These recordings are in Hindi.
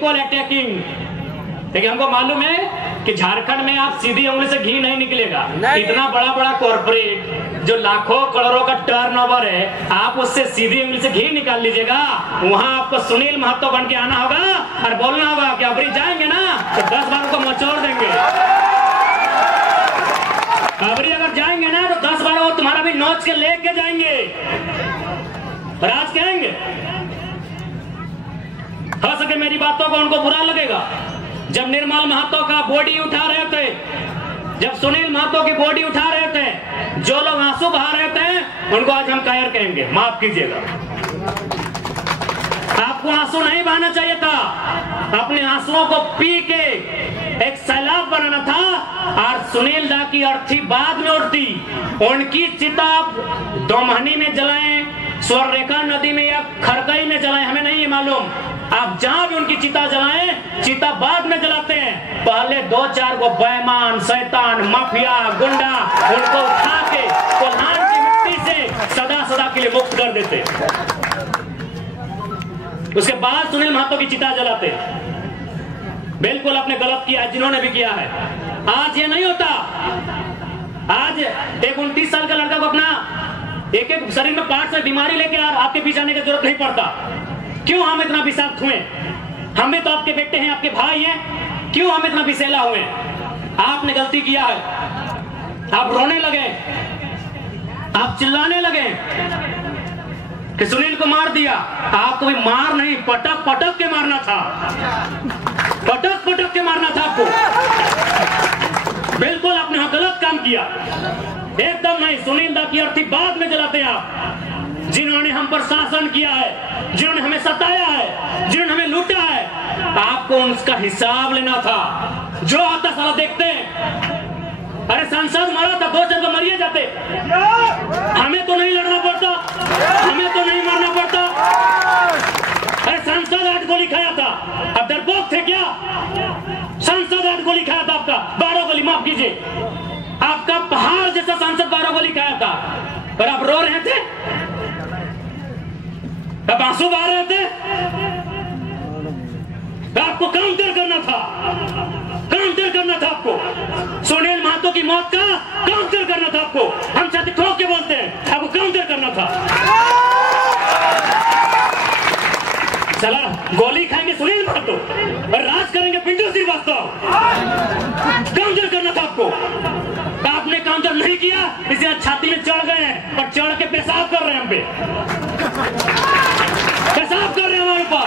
बिल्कुल अटैकिंग। देखिए हमको मालूम है कि झारखंड में आप सीधी उंगली से घी नहीं निकलेगा। इतना बड़ा बड़ा कॉर्पोरेट जो लाखों करोड़ों का टर्नओवर है, आप उससे सीधी उंगली से घी निकाल लीजिएगा। वहां आपको सुनील महतो बन के आना होगा और बोलना होगा कि अबरी जाएंगे ना तो 10 बार को मचोड़ देंगे। अबरी अगर जाएंगे ना तो 10 बार वो तुम्हारा भी नोच के लेके जाएंगे और आज कहेंगे। हो सके मेरी बातों को उनको बुरा लगेगा। जब निर्मल महतो का बॉडी उठा रहे थे, जब सुनील महतो की बॉडी उठा रहे थे, जो लोग आंसू बहा रहे थे उनको आज हम कायर कहेंगे, माफ कीजिएगा। आपको आंसू नहीं बहाना चाहिए था, अपने आंसुओं को पी के एक सैलाब बनाना था। और सुनील दा की अर्थी बाद में उड़ती, उनकी चिता दोमहनी में जलाएं, स्वर्णरेखा नदी में या खरकई में जलाएं, हमें नहीं मालूम। आप जहां भी उनकी चिता जलाएं, चिता बाद में जलाते हैं। पहले 2-4 को बेईमान, शैतान, माफिया, गुंडा उनको उठा के कोल्हान की मिट्टी से सदा सदा के लिए मुक्त कर देते। उसके बाद सुनील महतो की चिता जलाते। बिल्कुल आपने गलत किया है, जिन्होंने भी किया है। आज ये नहीं होता। आज एक 29 साल का लड़का को अपना एक शरीर में पार्ट से बीमारी लेके आपके पीछे आने की जरूरत नहीं पड़ता। क्यों हम इतना विषाक्त हुए? हम भी तो आपके बेटे हैं, आपके भाई हैं, क्यों हम इतना विषैला हुए? आपने गलती किया है, आप रोने लगे, आप चिल्लाने लगे कि सुनील को मार दिया। आपको भी मार नहीं, पटक पटक के मारना था, पटक पटक के मारना था आपको। बिल्कुल आपने गलत काम किया, एकदम नहीं। सुनील दा की अर्थी बाद में जलाते हैं आप। जिन्होंने हम पर शासन किया है, जिन्होंने हमें सताया है, जिन्होंने हमें लूटा है, आपको उसका हिसाब लेना था। जो आता साला देखते हैं। अरे सांसद मारा था, 2-4 को मरिए जाते। हमें तो नहीं लड़ना पड़ता, हमें तो नहीं मारना पड़ता। अरे सांसद 8 गोली खाया था, अब डरपोक थे क्या? सांसद 8 गोली खाया था, आपका 12 गोली, माफ कीजिए, आपका पहाड़ जैसा सांसद 12 गोली खाया था और आप रो रहे थे, अब आंसू बहा रहे थे। आपको काउंटर करना था, काउंटर करना था आपको। सुनील महतो की मौत का काउंटर करना था आपको। हम छाती ठोक के बोलते हैं, आपको काउंटर करना था। चला गोली खाएंगे सुनील महतो और राज करेंगे पिंटू श्रीवास्तव। काउंटर करना था आपको, आपने काउंटर नहीं किया, इसे छाती में चढ़ गए हैं और चढ़ के पेशाब कर रहे हैं हम पे, पेशाब कर रहे हैं हमारे ऊपर।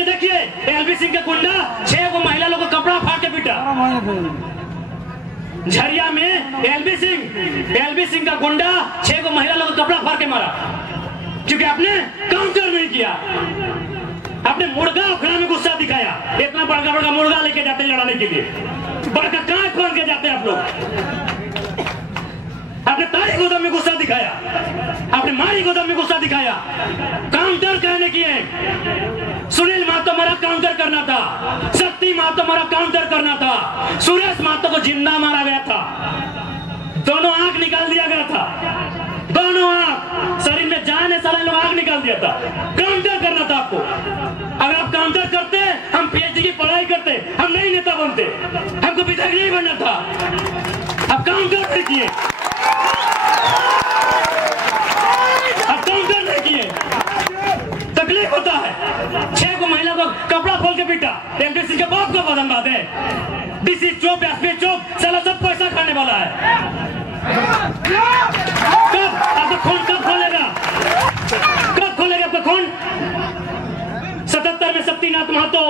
देखिए एलबी सिंह का गुंडा 6 को महिला लोगों को कपड़ा फाड़ के पीटा। झरिया में एलबी सिंह का गुंडा 6 को महिला लोगों को कपड़ा फाड़ के मारा, क्योंकि आपने काउंटर नहीं किया। आपने मुर्गा अखड़ा में गुस्सा दिखाया। इतना बड़का बड़का मुर्गा लेके जाते लड़ाने के लिए, बड़का कांच बांध के जाते आप लोग। आपने तारी गोदाम में गुस्सा दिखाया, आपने मारी गोदाम में गुस्सा दिखाया। काउंटर कहने की है। सुनील महतो मारा काउंटर करना था, शक्ति महतो मारा काउंटर करना था, सुरेश महतो को जिंदा मारा गया था, दोनों आंख निकाल दिया गया था, दोनों आंख, शरीर में जान है, सारे लोग आंख निकाल दिया था। काउंटर करना था आपको। अगर आप काउंटर करते, हम पीएचडी की पढ़ाई करते, हम नहीं नेता बनते, हमको विधायक नहीं बनना था। अब काउंटर नहीं किए, अब काउंटर नहीं किए, तकलीफ होता है। 6 को महिला को कपड़ा खोल के पीटा, एमपी सिंह के बाप को बदन बात है। डीसी चौप, एसपी चौप, साला सब पैसा खाने वाला है। कब आपका खून कब खोलेगा? कब खोलेगा आपका खून? 77 में शक्तिनाथ महतो,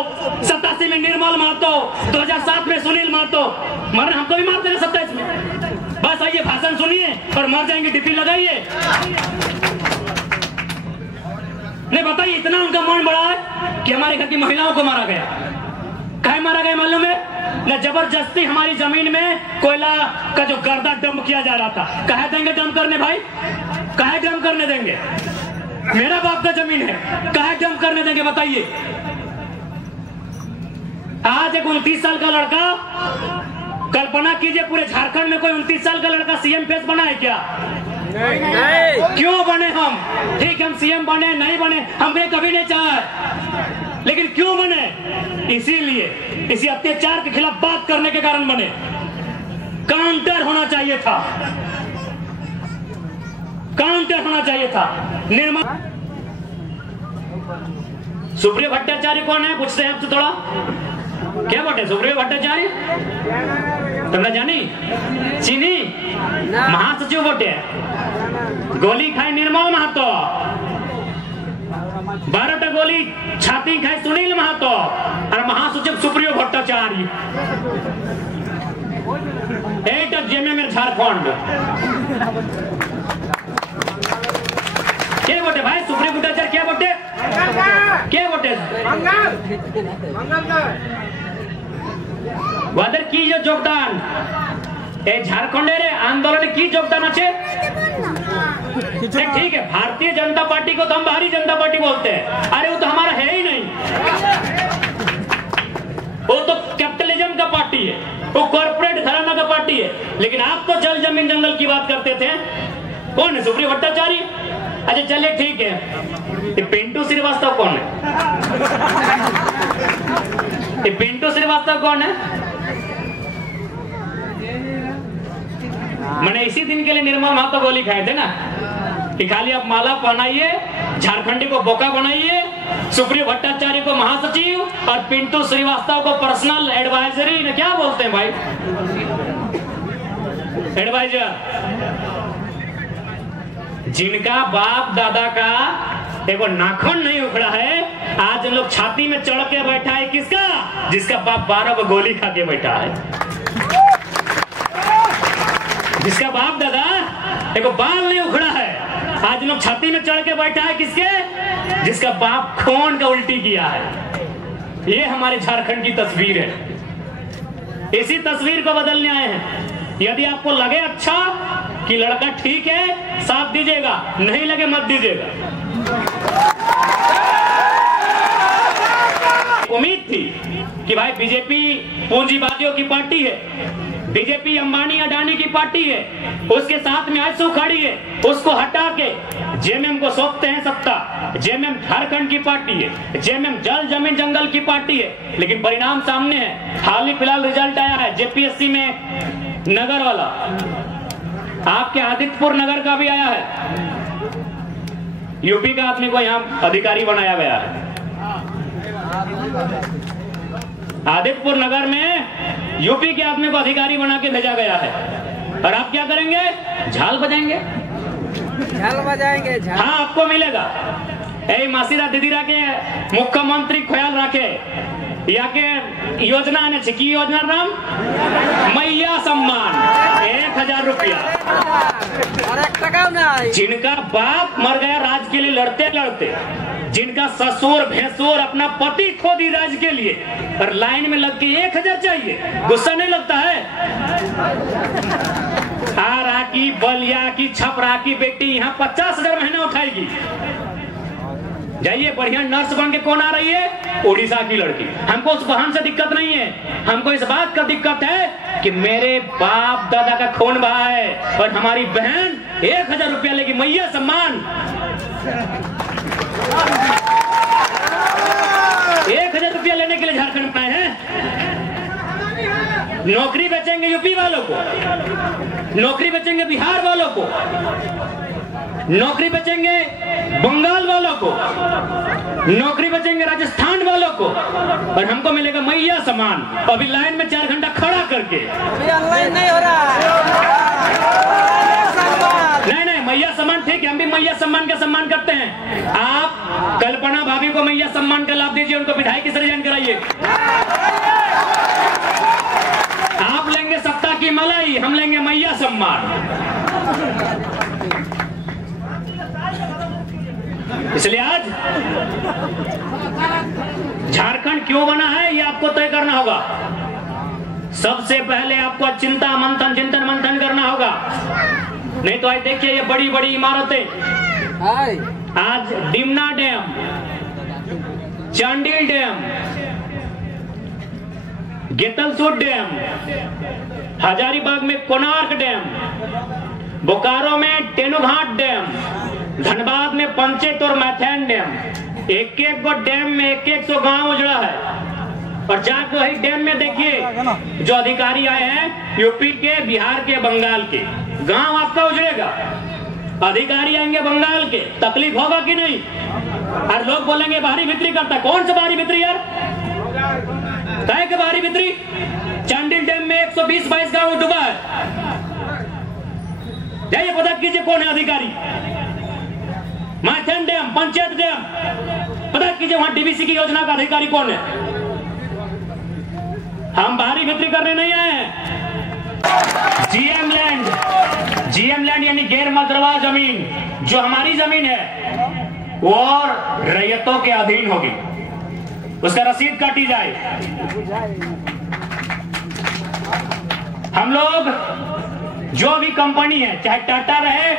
87 में निर्मल महतो, 2007 में सुनील महतो। मरने हमको भी मारते हैं 27 में। बस आइए भाषण सुनिए और मर जाएंगे, डीपी लगाइए। नहीं बताइए, इतना उनका मन बड़ा है कि हमारे घर की महिलाओं को मारा गया। कहे मारा गया मालूम है? न जबरदस्ती हमारी जमीन में कोयला का जो गर्दा डंप किया जा रहा था। कहे देंगे डंप करने भाई? कहे डंप करने देंगे? मेरा बाप का जमीन है, कहे डंप करने देंगे? बताइए। आज एक 29 साल का लड़का, कल्पना कीजिए पूरे झारखंड में कोई 29 साल का लड़का सीएम फेस बना है क्या? नहीं। क्यों बने हम? ठीक, हम सीएम बने नहीं बने, हमने कभी नहीं चाहा, लेकिन क्यों बने? इसीलिए इसी अत्याचार के खिलाफ बात करने के कारण बने। काउंटर होना चाहिए था, काउंटर होना चाहिए था। निर्मल सुप्रिया भट्टाचार्य कौन है पूछते हैं आपसे थोड़ा, क्या बोलते सुप्रिया भट्टाचार्य तुमने जानी चीनी महासचिव बोटे गोली खाए निर्मल महतो, 12टा गोली छाती खाए सुनील महतो और महासचिव सुप्रिया भट्टाचार्य। एटा जेएमएम झारखंड क्या बोटे भाई सुप्रिया भट्टाचार्य क्या बोटे क्या बोटे वादर की जो योगदान ए झारखंड आंदोलन की योगदान अच्छे ठीक है। भारतीय जनता पार्टी को तो हम बाहरी जनता पार्टी बोलते हैं, अरे वो तो हमारा है ही नहीं, वो तो कैपिटलिज्म का पार्टी है, वो कॉर्पोरेट घराना का पार्टी है। लेकिन आप तो जल जमीन जंगल की बात करते थे। कौन है सुप्रिया भट्टाचार्य? अच्छा चलिए ठीक है। ये पिंटू श्रीवास्तव कौन है? ये पिंटू श्रीवास्तव कौन है? मैंने इसी दिन के लिए निर्मल महतो गोली खाए थे ना कि खाली आप माला पहनाइए, झारखंडी को बोका बनाइए, सुप्रिया भट्टाचार्य को महासचिव और पिंटू श्रीवास्तव को पर्सनल एडवाइजरी ने क्या बोलते हैं भाई एडवाइजर, जिनका बाप दादा का देखो नाखून नहीं उखड़ा है, आज लोग छाती में चढ़ के बैठा है किसका? जिसका बाप 12 को गोली खा के बैठा है, जिसका बाप दादा देखो बाल नहीं उखड़ा है, आज लोग छाती में चढ़ के बैठा है किसके? जिसका बाप खून का उल्टी किया है। ये हमारे झारखंड की तस्वीर है, इसी तस्वीर को बदलने आए हैं। यदि आपको लगे अच्छा कि लड़का ठीक है साथ दीजिएगा, नहीं लगे मत दीजिएगा। उम्मीद थी कि भाई बीजेपी पूंजीवादियों की पार्टी है, बीजेपी अंबानी अडानी की पार्टी है, उसके साथ में आयसू खड़ी है, उसको हटा के जेएमएम को सौंपते हैं सत्ता। जेएमएम झारखंड की पार्टी है, जेएमएम जल जमीन जंगल की पार्टी है। लेकिन परिणाम सामने है, हाल ही फिलहाल रिजल्ट आया है जेपीएससी में नगर वाला, आपके आदित्यपुर नगर का भी आया है, यूपी का आदमी को यहाँ अधिकारी बनाया गया है। आदित्यपुर नगर में यूपी के आदमी को अधिकारी बना के भेजा गया है, और आप क्या करेंगे? झाल बजाएंगे, झाल बजाएंगे। हाँ आपको मिलेगा। ए मासीरा दीदीरा के मुख्यमंत्री ख्याल रखे, या के योजना ने की योजना नाम मैया सम्मान 1000 रुपया। जिनका बाप मर गया राज के लिए लड़ते लड़ते, जिनका ससुर भैंसुर अपना पति खो दी राज के लिए, और लाइन में लग के 1000 चाहिए, गुस्सा नहीं लगता है? आरा की बलिया की छपरा की बेटी यहाँ 50,000 महीना उठाएगी। जाइए बढ़िया नर्स बन के कौन आ रही है? उड़ीसा की लड़की। हमको उस बहन से दिक्कत नहीं है, हमको इस बात का दिक्कत है कि मेरे बाप दादा का खून बहा है और हमारी बहन 1000 रुपया लेगी, मैया सम्मान 1000 रुपया लेने के लिए झारखंड में आए हैं। नौकरी बेचेंगे यूपी वालों को, नौकरी बेचेंगे बिहार वालों को, नौकरी बेचेंगे बंगाल वालों को, नौकरी बेचेंगे राजस्थान वालों को, और हमको मिलेगा मैया सम्मान। अभी लाइन में 4 घंटा खड़ा करके, ऑनलाइन नहीं हो रहा नहीं मैया सम्मान ठीक है, हम भी मैया सम्मान का सम्मान करते हैं। आप कल्पना भाभी को मैया सम्मान का लाभ दीजिए, उनको विधायक से रिजाइन कराइए। आप लेंगे सत्ता की मलाई, हम लेंगे मैया सम्मान। इसलिए आज झारखंड क्यों बना है ये आपको तय करना होगा। सबसे पहले आपको चिंतन मंथन करना होगा। नहीं तो आज देखिए ये बड़ी बड़ी इमारतें, आज Dimna dam, Chandil dam, Getalsud dam, Hazaribagh में कोणार्क डैम, बोकारो में टेनुघाट डैम, धनबाद में पंचेत और मैथेन डैम, एक एक गो डैम में 100 गांव उजड़ा है। और जाकर वही डैम में देखिए जो अधिकारी आए हैं यूपी के, बिहार के, बंगाल के, गांव आपका उजड़ेगा। अधिकारी आएंगे बंगाल के, तकलीफ होगा कि नहीं? और लोग बोलेंगे बाहरी बिक्री करता है। कौन सा बाहरी बिक्री यार? तय के बाहरी बिक्री? चांडिल डैम में 120-22 गांव डूबा है। जाइए पता कीजिए कौन है अधिकारी। माथेन डैम, पंचायत डैम, पता कीजिए वहां डीबीसी की योजना का अधिकारी कौन है। हम बाहरी बिक्री करने नहीं आए हैं। जीएम लैंड यानी गैर मलतवा जमीन, जो हमारी जमीन है वो रैयतों के अधीन होगी, उसका रसीद काटी जाए। हम लोग जो भी कंपनी है, चाहे टाटा रहे,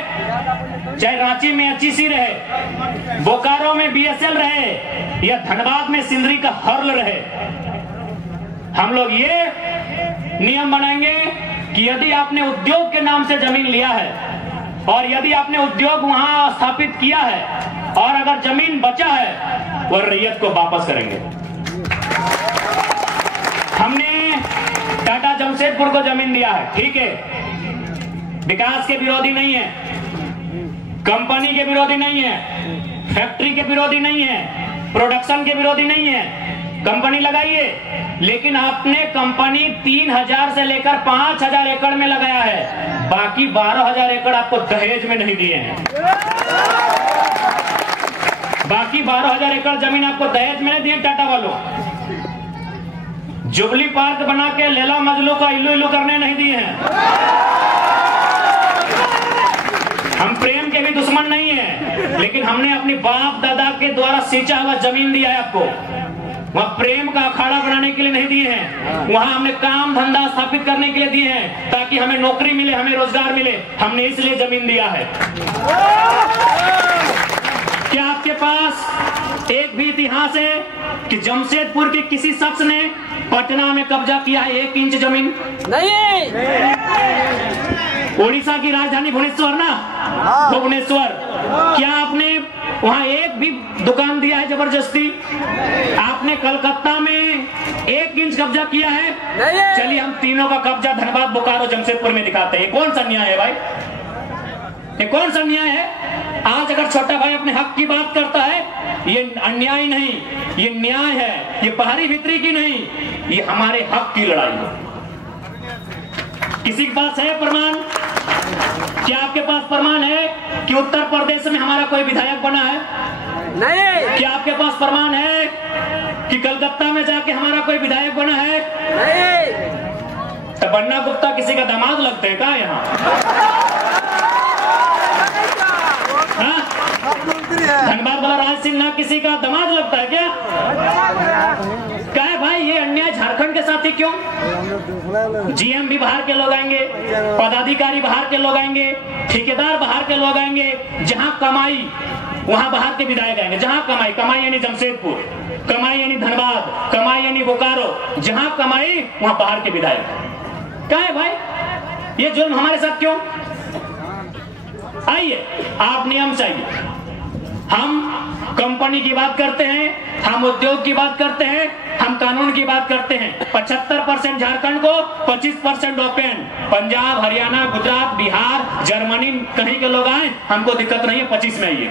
चाहे रांची में एचईसी रहे, बोकारो में बीएसएल रहे, या धनबाद में सिंदरी का हर्ल रहे, हम लोग ये नियम बनाएंगे कि यदि आपने उद्योग के नाम से जमीन लिया है और यदि आपने उद्योग वहां स्थापित किया है और अगर जमीन बचा है वो रैयत को वापस करेंगे। हमने टाटा जमशेदपुर को जमीन दिया है, ठीक है, विकास के विरोधी नहीं है, कंपनी के विरोधी नहीं है, फैक्ट्री के विरोधी नहीं है, प्रोडक्शन के विरोधी नहीं है, कंपनी लगाइए। लेकिन आपने कंपनी 3000 से लेकर 5000 एकड़ में लगाया है, बाकी 12000 एकड़ आपको दहेज में नहीं दिए हैं। बाकी 12000 एकड़ जमीन आपको दहेज में नहीं दिए टाटा वालों। जुबली पार्क बना के लैला मजनू का इल्लू इल्लू करने नहीं दिए हैं। हम प्रेम के भी दुश्मन नहीं है, लेकिन हमने अपने बाप दादा के द्वारा सींचा हुआ जमीन दिया है आपको, वहां प्रेम का अखाड़ा बनाने के लिए नहीं दिए हैं। वहां हमने काम धंधा स्थापित करने के लिए दिए हैं, ताकि हमें नौकरी मिले, हमें रोजगार मिले, हमने इसलिए जमीन दिया है। क्या आपके पास एक भी इतिहास है कि जमशेदपुर के किसी शख्स ने पटना में कब्जा किया है 1 इंच जमीन? नहीं। उड़ीसा की राजधानी भुवनेश्वर ना, भुवनेश्वर, क्या आपने वहां एक भी दुकान दिया है जबरदस्ती? आपने कलकत्ता में 1 इंच कब्जा किया है? चलिए हम तीनों का कब्जा धनबाद, बोकारो, जमशेदपुर में दिखाते हैं। कौन सा न्याय है भाई? ये कौन सा न्याय है? आज अगर छोटा भाई अपने हक की बात करता है, ये अन्याय नहीं, ये न्याय है। ये बाहरी भीतरी की नहीं, ये हमारे हक की लड़ाई है। किसी के पास है प्रमाण? क्या आपके पास प्रमाण है कि उत्तर प्रदेश में हमारा कोई विधायक बना है? नहीं। क्या आपके पास प्रमाण है कि कलकत्ता में जाके हमारा कोई विधायक बना है? नहीं। तो बन्ना गुप्ता किसी का दामाद लगते हैं क्या यहाँ? धनबाद वाला राज सिंह ना किसी का दामाद लगता है क्या? क्या है भाई ये अन्याय झारखंड के साथ ही क्यों? जीएम भी बाहर के लोग आएंगे, पदाधिकारी बाहर के लोग आएंगे, ठेकेदार बाहर के लोग आएंगे। जहां कमाई वहां बाहर के विधायक आएंगे। जहां कमाई, कमाई यानी जमशेदपुर, कमाई यानी धनबाद, कमाई यानी बोकारो, जहां कमाई वहां बाहर के विधायक। क्या है भाई ये जुल्म हमारे साथ क्यों? आइए आप नियम चाहिए। हम कंपनी की बात करते हैं, हम उद्योग की बात करते हैं, हम कानून की बात करते हैं। 75% झारखंड को, 25% ओपन। पंजाब, हरियाणा, गुजरात, बिहार, जर्मनी कहीं के लोग आए, हमको दिक्कत नहीं है, 25 में आइए।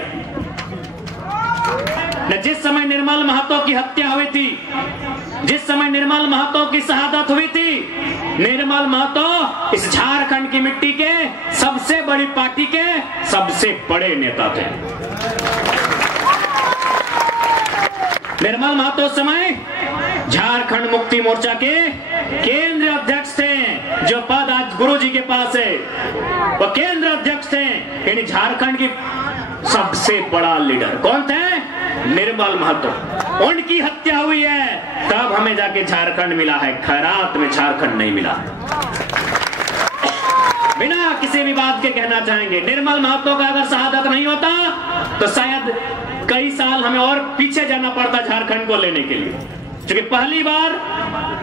जिस समय निर्मल महतो की हत्या हुई थी, जिस समय निर्मल महतो की शहादत हुई थी, निर्मल महतो इस झारखंड की मिट्टी के सबसे बड़ी पार्टी के सबसे बड़े नेता थे। निर्मल महतो उस समय झारखंड मुक्ति मोर्चा के केंद्रीय अध्यक्ष थे, जो पद आज गुरुजी के पास है, वो केंद्रीय अध्यक्ष थे, यानी झारखंड की सबसे बड़ा लीडर कौन थे? निर्मल महतो। उनकी हत्या हुई है, तब हमें जाके झारखंड मिला है, खैरात में झारखंड नहीं मिला। बिना किसी भी बात के कहना चाहेंगे, निर्मल महतो का अगर शहादत नहीं होता तो शायद कई साल हमें और पीछे जाना पड़ता झारखंड को लेने के लिए। क्योंकि पहली बार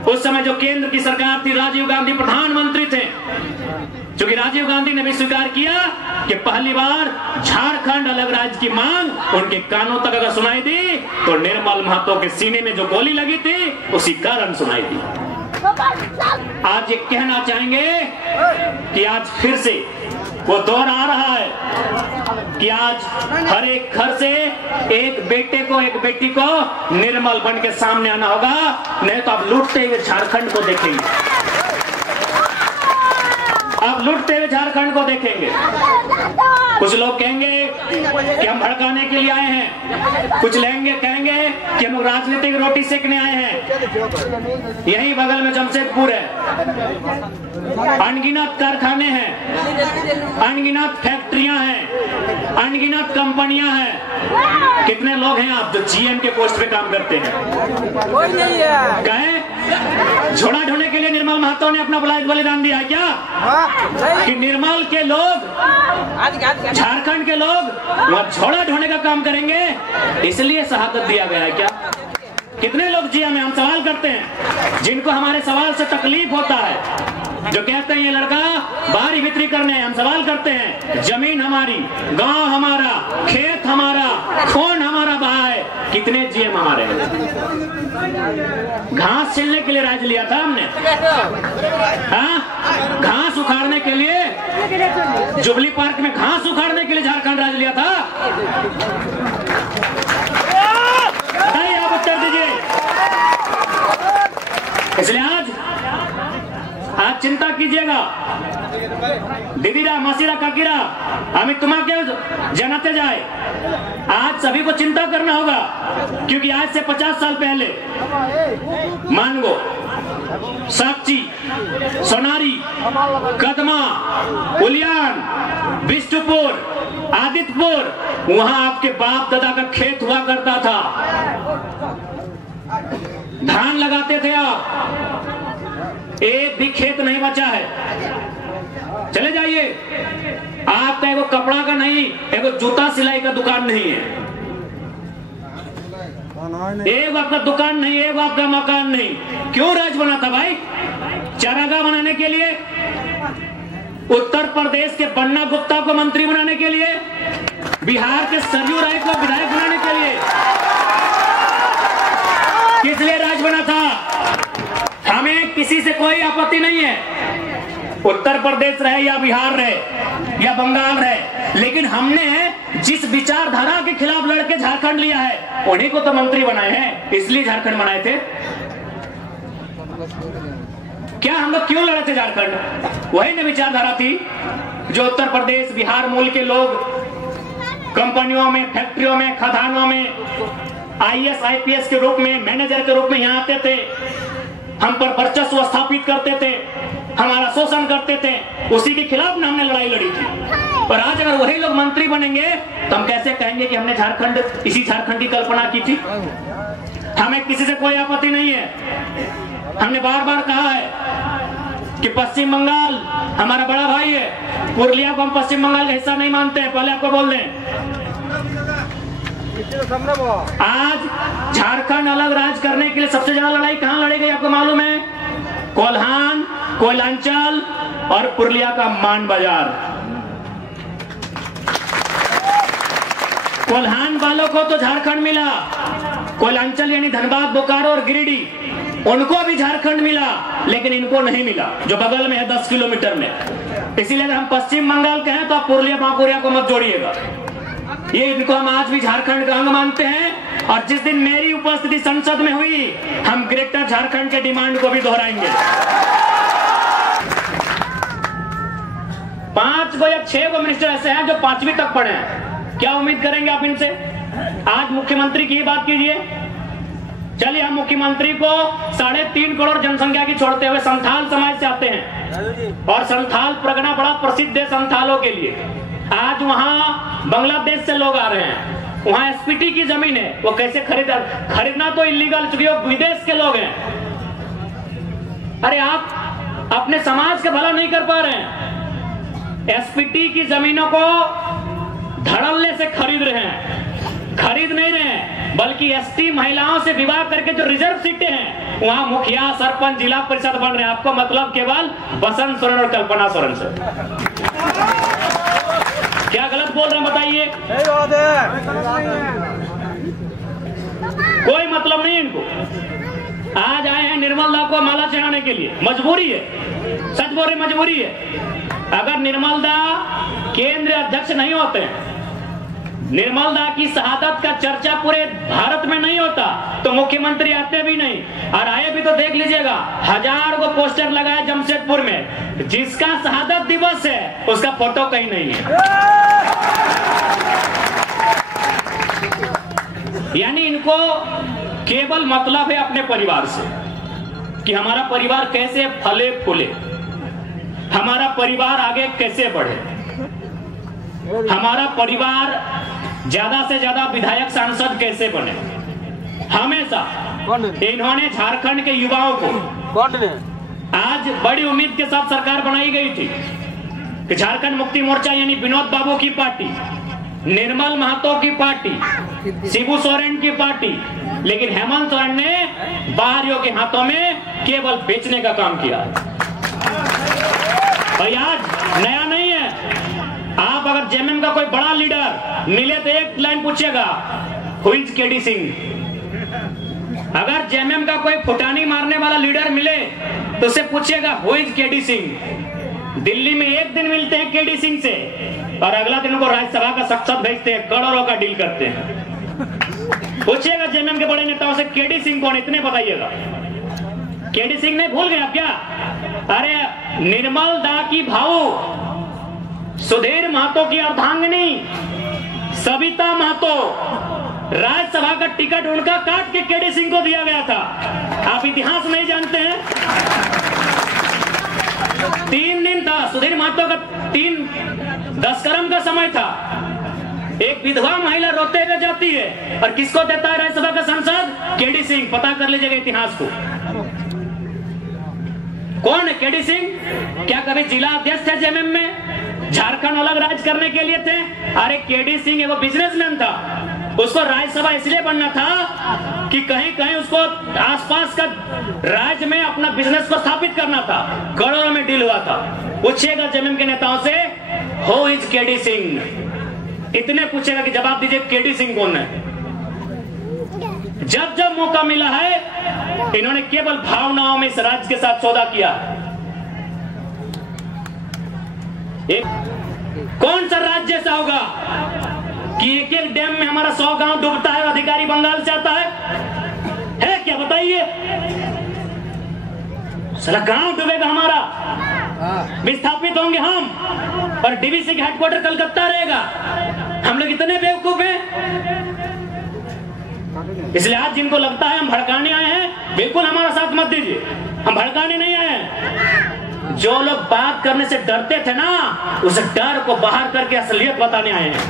उस समय जो केंद्र की सरकार थी, राजीव गांधी प्रधानमंत्री थे, क्योंकि राजीव गांधी ने भी स्वीकार किया कि पहली बार झारखंड अलग राज्य की मांग उनके कानों तक अगर सुनाई दी तो निर्मल महतो के सीने में जो गोली लगी थी उसी कारण सुनाई दी। आज ये कहना चाहेंगे कि आज फिर से वो दौर आ रहा है कि आज हर एक घर से एक बेटे को, एक बेटी को निर्मल बन के सामने आना होगा, नहीं तो आप लूटते हुए झारखंड को देखेंगे, आप लूटते हुए झारखंड को देखेंगे। कुछ लोग कहेंगे कि हम भड़काने के लिए आए हैं, कुछ कहेंगे कि हम राजनीतिक रोटी सेकने आए हैं। यही बगल में जमशेदपुर है, अनगिनत कारखाने हैं, अनगिनत फैक्ट्रियां हैं, अनगिनत कंपनियां हैं। कितने लोग हैं आप जो जीएम के पोस्ट पे काम करते हैं? कोई नहीं है। कहें झोड़ा ढोने के लिए निर्मल महतो ने अपना बलिदान दिया क्या? कि निर्मल के लोग, झारखंड के लोग वहां झोड़ा ढोने का काम करेंगे, इसलिए शहादत दिया गया है क्या? कितने लोग जीएम में हम सवाल करते हैं, जिनको हमारे सवाल से तकलीफ होता है, जो कहते हैं ये लड़का बाहरी भीतरी करने हैं। हम सवाल करते हैं, जमीन हमारी, गांव हमारा, खेत हमारा, खून हमारा बहा है, कितने जीएम हमारे हैं? घास छीलने के लिए राज लिया था हमने, हाँ? घास उखाड़ने के लिए, जुबली पार्क में घास उखाड़ने के लिए झारखंड राज लिया था। आप उत्तर दीजिए। इसलिए आज चिंता कीजिएगा, दीदीरा, मासीरा, काकीरा, हमें तुम्हारे जनाते जाए। आज सभी को चिंता करना होगा, क्योंकि आज से 50 साल पहले मानगो, साक्षी, सोनारी, कदमा, उलियान, बिष्टुपुर, आदित्यपुर, वहां आपके बाप दादा का खेत हुआ करता था, धान लगाते थे आप, एक भी खेत नहीं बचा है। चले जाइए, आपका एगो कपड़ा का नहीं, एगो जूता सिलाई का दुकान नहीं है, एक आपका दुकान नहीं, एक आपका मकान नहीं। क्यों राज बना था भाई? चारागाह बनाने के लिए, उत्तर प्रदेश के बन्ना गुप्ता को मंत्री बनाने के लिए, बिहार के सरयू राय को विधायक बनाने के लिए। किस लिए राज बना था? हमें किसी से कोई आपत्ति नहीं है, उत्तर प्रदेश रहे या बिहार रहे या बंगाल रहे, लेकिन हमने जिस विचारधारा के खिलाफ लड़के झारखंड लिया है उन्हीं को तो मंत्री बनाए हैं, इसलिए झारखंड बनाए थे। क्या हम लोग क्यों लड़े थे झारखंड? वही न विचारधारा थी जो उत्तर प्रदेश, बिहार मूल के लोग कंपनियों में, फैक्ट्रियों में, खदानों में आईएएस, आईपीएस के रूप में, मैनेजर के रूप में यहाँ आते थे, हम पर वर्चस्व स्थापित करते थे, हमारा शोषण करते थे, उसी के खिलाफ ना हमने लड़ाई लड़ी थी। पर आज अगर वही लोग मंत्री बनेंगे तो हम कैसे कहेंगे कि हमने झारखंड, इसी झारखंड की कल्पना की थी? हमें किसी से कोई आपत्ति नहीं है। हमने बार बार कहा है कि पश्चिम बंगाल हमारा बड़ा भाई है, पुरुलिया को हम पश्चिम बंगाल का हिस्सा नहीं मानते हैं, पहले आपको बोल दें। आज झारखंड अलग राज करने के लिए सबसे ज्यादा लड़ाई कहां लड़ी गई आपको मालूम है? कोल्हान, कोयलांचल और पुरुलिया का मान बाजार। कोल्हान वालों को तो झारखंड मिला, कोयलांचल यानी धनबाद, बोकारो और गिरिडीह, उनको भी झारखंड मिला, लेकिन इनको नहीं मिला जो बगल में है 10 किलोमीटर में। इसीलिए अगर हम पश्चिम बंगाल के हैं तो आप पुरुलिया, बांकुरिया को मत जोड़िएगा। ये इनको हम आज भी झारखंड का अंग मानते हैं, और जिस दिन मेरी उपस्थिति संसद में हुई, हम ग्रेटर झारखंड के डिमांड को भी दोहराएंगे। 5 गो या 6 गो मिनिस्टर ऐसे हैं जो 5वीं तक पढ़े हैं। क्या उम्मीद करेंगे आप इनसे? आज मुख्यमंत्री की बात कीजिए। चलिए, हम मुख्यमंत्री को 3.5 करोड़ जनसंख्या की छोड़ते हुए संथाल समाज से आते हैं, और संथाल परगना बड़ा प्रसिद्ध है संथालों के लिए। आज वहां बांग्लादेश से लोग आ रहे हैं, वहां एसपीटी की जमीन है, वो कैसे खरीदना तो इलीगल, चूंकि वो विदेश के लोग हैं। अरे आप अपने समाज का भला नहीं कर पा रहे हैं, एसपीटी की जमीनों को धड़ल्ले से खरीद रहे हैं, खरीद नहीं रहे हैं। बल्कि एसटी महिलाओं से विवाह करके जो रिजर्व सीटें हैं वहां मुखिया, सरपंच, जिला परिषद बन रहे हैं। आपको मतलब केवल बसंत सोरेन और कल्पना सोरेन से। क्या गलत बोल रहे हैं बताइए? कोई मतलब नहीं इनको। आज आए हैं निर्मल दा को माला चढ़ाने के लिए, मजबूरी है, सच बोल रहे मजबूरी है। अगर निर्मल दा केंद्रीय अध्यक्ष नहीं होते, निर्मल दा की शहादत का चर्चा पूरे भारत में नहीं होता तो मुख्यमंत्री आते भी नहीं, और आए भी तो देख लीजिएगा 1000 को पोस्टर लगाए जमशेदपुर में, जिसका शहादत दिवस है उसका फोटो कहीं नहीं है। यानी इनको केवल मतलब है अपने परिवार से कि हमारा परिवार कैसे फले फूले, हमारा परिवार आगे कैसे बढ़े, हमारा परिवार ज्यादा से ज्यादा विधायक सांसद कैसे बने। हमेशा इन्होंने झारखंड के युवाओं को, आज बड़ी उम्मीद के साथ सरकार बनाई गई थी कि झारखंड मुक्ति मोर्चा यानी विनोद बाबू की पार्टी, निर्मल महतो की पार्टी, शिबू सोरेन की पार्टी, लेकिन हेमंत सोरेन ने बाहरियों के हाथों में केवल बेचने का काम किया। और आज नया नहीं है, आप अगर जेएमएम का कोई बड़ा लीडर मिले तो एक लाइन पूछिएगा, हु इज केडी सिंह। अगर जेएमएम का कोई फुटानी मारने वाला लीडर मिले तो उससे पूछिएगा, who is KD Singh. Delhi में एक दिन मिलते हैं केडी सिंह से और अगला दिन उनको राज्यसभा का सांसद भेजते हैं, करोड़ों का डील करते हैं। पूछिएगा जेएमएम के बड़े नेताओं से, केडी सिंह कौन, इतने बताइएगा। केडी सिंह नहीं भूल गए आप क्या? अरे निर्मल दा की भाऊ सुधीर महतो की अर्धांगिनी सविता महतो, राज्यसभा का टिकट उनका काट के केडी सिंह को दिया गया था। आप इतिहास नहीं जानते हैं? 3 दिन था सुधीर महतो का, 10 कर्म का समय था। एक विधवा महिला रोते हुए जाती है और किसको देता है राज्यसभा का सांसद? केडी सिंह। पता कर लीजिएगा इतिहास को, कौन है केडी सिंह? क्या कभी जिला अध्यक्ष थे जेएमएम में? झारखंड अलग राज्य करने के लिए थे? अरे केडी सिंह वो बिजनेसमैन था, उसको राज्यसभा इसलिए बनना था कि कहीं कहीं उसको आसपास का राज्य में अपना बिजनेस को स्थापित करना था। करोड़ों में डील हुआ था। पूछिएगा जेएमएम के नेताओं से, हु इज केडी सिंह। इतने पूछेगा कि जवाब दीजिए केडी सिंह कौन है। जब जब मौका मिला है इन्होंने केवल भावनाओं में इस राज्य के साथ सौदा किया। एक कौन सा राज्य ऐसा होगा कि एक एक डैम में हमारा 100 गांव डूबता है और अधिकारी बंगाल से आता है क्या बताइए? साला गांव डूबेगा हमारा, विस्थापित होंगे हम, और डीवीसी का हेडक्वार्टर कलकत्ता रहेगा। हम लोग इतने बेवकूफ हैं। इसलिए आज जिनको लगता है हम भड़काने आए हैं, बिल्कुल हमारा साथ मत दीजिए, हम भड़काने नहीं आए हैं। जो लोग बात करने से डरते थे ना, उस डर को बाहर करके असलियत बताने आए हैं।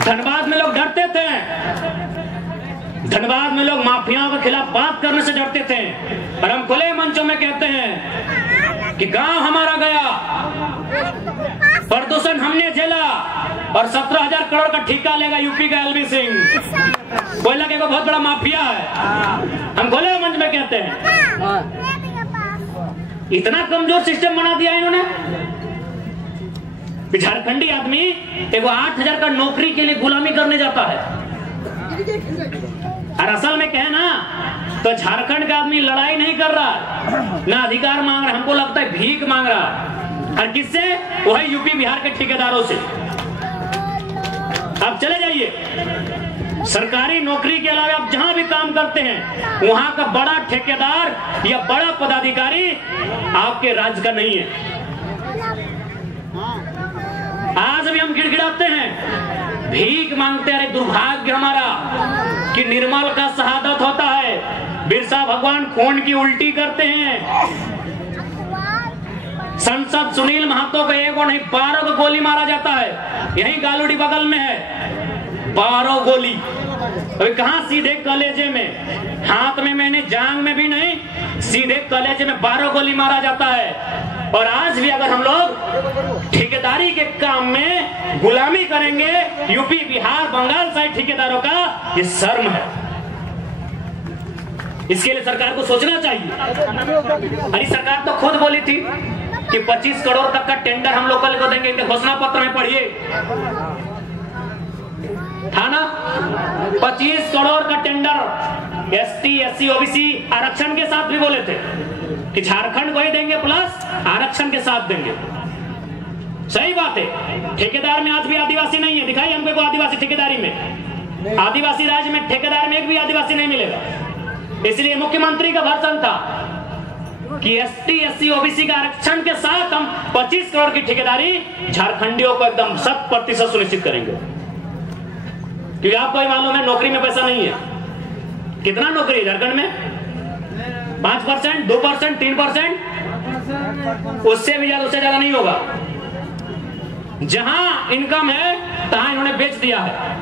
धनबाद में लोग डरते थे, धनबाद में लोग माफियाओं के खिलाफ बात करने से डरते थे, और हम खुले मंचों में कहते हैं कि गांव हमारा गया, प्रदूषण हमने झेला, और 17,000 करोड़ का ठेका लेगा यूपी का एलबी सिंह। कोयला के बहुत बड़ा माफिया है, हम खुले मंच में कहते हैं। इतना कमजोर सिस्टम बना दिया इन्होंने। झारखंडी आदमी एगो 8,000 का नौकरी के लिए गुलामी करने जाता है, और असल में कहे ना तो झारखंड का आदमी लड़ाई नहीं कर रहा, ना अधिकार मांग रहा, हमको लगता है भीख मांग रहा है। और किससे? वही यूपी बिहार के ठेकेदारों से। आप चले जाइए, सरकारी नौकरी के अलावा आप जहां भी काम करते हैं वहां का बड़ा ठेकेदार या बड़ा पदाधिकारी आपके राज्य का नहीं है। आज भी हम गिड़गिड़ाते हैं, भीख मांगते हैं। दुर्भाग्य हमारा कि निर्मल का शहादत होता है, बिरसा भगवान खून की उल्टी करते हैं। संसद सुनील महतो को 1 नहीं 12 को गोली मारा जाता है, यही गालूडी बगल में है, 12 गोली। अभी कहां? सीधे कलेजे में, हाथ में मैंने, जांग में भी नहीं, सीधे कलेजे में 12 गोली मारा जाता है। और आज भी अगर हम लोग ठेकेदार ठेकेदारी के काम में गुलामी करेंगे यूपी, बिहार, बंगाल साइड ठेकेदारों का, ये शर्म है। इसके लिए सरकार को सोचना चाहिए। अरे सरकार तो खुद बोली थी कि 25 करोड़ तक का टेंडर हम लोकल को देंगे, इनके घोषणा पत्र में पढ़िए, था ना? 25 करोड़ का टेंडर एसटी, एससी, ओबीसी आरक्षण के साथ भी बोले थे कि झारखंड को ही देंगे प्लस आरक्षण के साथ देंगे। सही बात है। ठेकेदार में आज भी आदिवासी नहीं है, दिखाई हमको को आदिवासी ठेकेदारी में। आदिवासी राज्य में ठेकेदार में एक भी आदिवासी नहीं मिलेगा। इसलिए मुख्यमंत्री का भाषण था कि एसटी, एससी, ओबीसी का आरक्षण के साथ हम 25 करोड़ की ठेकेदारी झारखंडियों को एकदम 100% सुनिश्चित करेंगे। क्योंकि आपको ही मालूम है नौकरी में पैसा नहीं है। कितना नौकरी है झारखंड में? 5%, 2%, 3%, उससे भी ज्यादा, उससे ज्यादा नहीं होगा। जहां इनकम है तहां इन्होंने बेच दिया है।